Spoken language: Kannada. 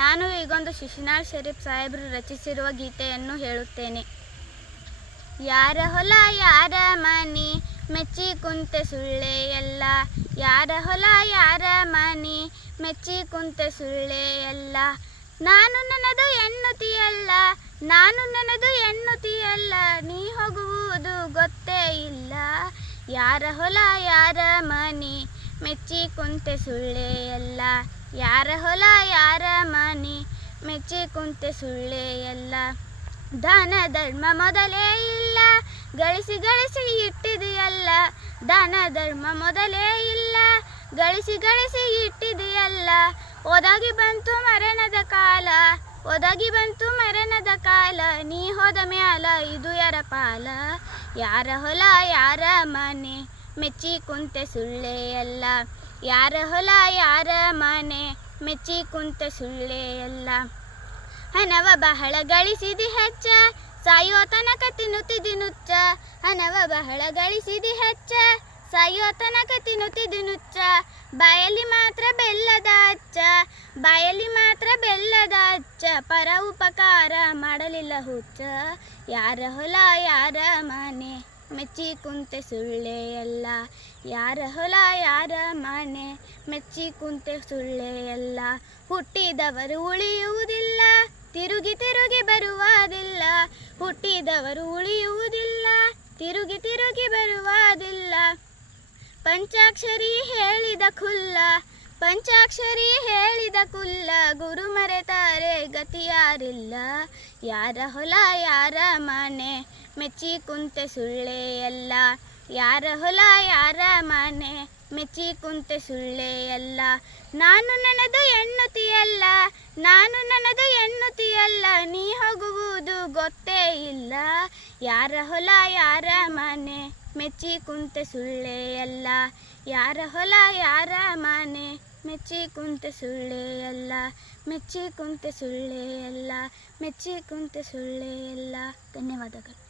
ನಾನು ಈಗೊಂದು ಶಿಶಿನಾಳ್ ಶರೀಫ್ ಸಾಹೇಬರು ರಚಿಸಿರುವ ಗೀತೆಯನ್ನು ಹೇಳುತ್ತೇನೆ. ಯಾರ ಹೊಲ ಯಾರ ಮನಿ ಮೆಚ್ಚಿ ಕುಂತೆ ಸುಳ್ಳೆ ಎಲ್ಲ, ಯಾರ ಹೊಲ ಯಾರ ಮನಿ ಮೆಚ್ಚಿ ಕುಂತೆ ಸುಳ್ಳೆ ಎಲ್ಲ. ನಾನು ನನ್ನದು ಎನ್ನುತ್ತೀಯಲ್ಲ, ನಾನು ನನ್ನದು ಎನ್ನುತ್ತೀಯಲ್ಲ, ನೀ ಹೋಗುವುದು ಗೊತ್ತೇ ಇಲ್ಲ. ಯಾರ ಹೊಲ ಯಾರ ಮನಿ ಮೆಚ್ಚಿ ಕುಂತೆ ಸುಳ್ಳೆ ಎಲ್ಲ, ಯಾರ ಹೊಲ ಯಾರ ಮನಿ ಮೆಚ್ಚಿ ಕುಂತೆ ಸುಳ್ಳೆ ಎಲ್ಲ. ದಾನ ಧರ್ಮ ಮೊದಲೇ ಇಲ್ಲ, ಗಳಿಸಿ ಗಳಿಸಿ ಇಟ್ಟಿದೆಯಲ್ಲ, ದಾನ ಧರ್ಮ ಮೊದಲೇ ಇಲ್ಲ, ಗಳಿಸಿ ಗಳಿಸಿ ಇಟ್ಟಿದೆಯಲ್ಲ. ಒದಗಿ ಬಂತು ಮರಣದ ಕಾಲ, ಒದಗಿ ಬಂತು ಮರಣದ ಕಾಲ, ನೀ ಹೋದ ಮ್ಯಾಲ ಇದು ಯಾರ ಪಾಲ. ಯಾರ ಹೊಲ ಯಾರ ಮನೆ ಮೆಚ್ಚಿ ಕುಂತೆ ಸುಳ್ಳೆ ಎಲ್ಲ, ಯಾರ ಹೊಲ ಯಾರ ಮನೆ ಮೆಚ್ಚಿ ಕುಂತೆ ಸುಳ್ಳೆ ಎಲ್ಲ. ಹಣವ ಬಹಳ ಗಳಿಸಿದಿ ಹೆಚ್ಚ, ಸಾಯೋ ತನಕ ತಿನ್ನುತ್ತಿದಿ ನುಚ್ಚ, ಹಣವ ಬಹಳ ಗಳಿಸಿದಿ ಹೆಚ್ಚ, ಸಾಯೋ ತನಕ ತಿನ್ನುತ್ತಿದಿ ನುಚ್ಚ. ಬಾಯಲ್ಲಿ ಮಾತ್ರ ಬೆಲ್ಲದ ಅಚ್ಚ, ಬಾಯಲ್ಲಿ ಮಾತ್ರ ಬೆಲ್ಲದ ಅಚ್ಚ, ಪರ ಉಪಕಾರ ಮಾಡಲಿಲ್ಲ ಹುಚ್ಚ. ಯಾರ ಹೊಲ ಯಾರ ಮನೆ ಮೆಚ್ಚಿ ಕುಂತೆ ಸುಳ್ಳೆ ಎಲ್ಲ, ಯಾರ ಹೊಲ ಯಾರ ಮನೆ ಮೆಚ್ಚಿ ಕುಂತೆ ಸುಳ್ಳೆ ಎಲ್ಲ. ಹುಟ್ಟಿದವರು ಉಳಿಯುವುದಿಲ್ಲ, ತಿರುಗಿ ತಿರುಗಿ ಬರುವುದಿಲ್ಲ, ಹುಟ್ಟಿದವರು ಉಳಿಯುವುದಿಲ್ಲ, ತಿರುಗಿ ತಿರುಗಿ ಬರುವುದಿಲ್ಲ. ಪಂಚಾಕ್ಷರಿ ಹೇಳಿದ ಕುಲ್ಲ, ಪಂಚಾಕ್ಷರಿ ಹೇಳಿದ ಕುಲ್ಲ, ಗುರು ಮರೆತಾರೆ ಗತಿಯಾರಿಲ್ಲ. ಯಾರ ಹೊಲ ಯಾರ ಮನೆ ಮೆಚ್ಚಿ ಕುಂತೆ ಸುಳ್ಳೆ ಎಲ್ಲ, ಯಾರ ಹೊಲ ಯಾರ ಮನೆ ಮೆಚ್ಚಿ ಕುಂತೆ ಸುಳ್ಳೆ ಎಲ್ಲ. ನಾನು ನನ್ನದು ಎನ್ನುತ್ತೀಯಲ್ಲ, ನಾನು ನನ್ನದು ಎನ್ನುತ್ತೀಯಲ್ಲ, ನೀ ಹೋಗುವುದು ಗೊತ್ತೇ ಇಲ್ಲ. ಯಾರ ಹೊಲ ಯಾರ ಮನೆ ಮೆಚ್ಚಿ ಕುಂತೆ ಸುಳ್ಳೆ ಎಲ್ಲ, ಯಾರ ಹೊಲ ಯಾರ ಮನೆ ಮೆಚ್ಚಿ ಕುಂತೆ ಸುಳ್ಳೆ ಎಲ್ಲ, ಮೆಚ್ಚಿ ಕುಂತೆ ಸುಳ್ಳೆ ಎಲ್ಲ, ಮೆಚ್ಚಿ ಕುಂತೆ ಸುಳ್ಳೆ ಎಲ್ಲ. ಧನ್ಯವಾದಗಳು.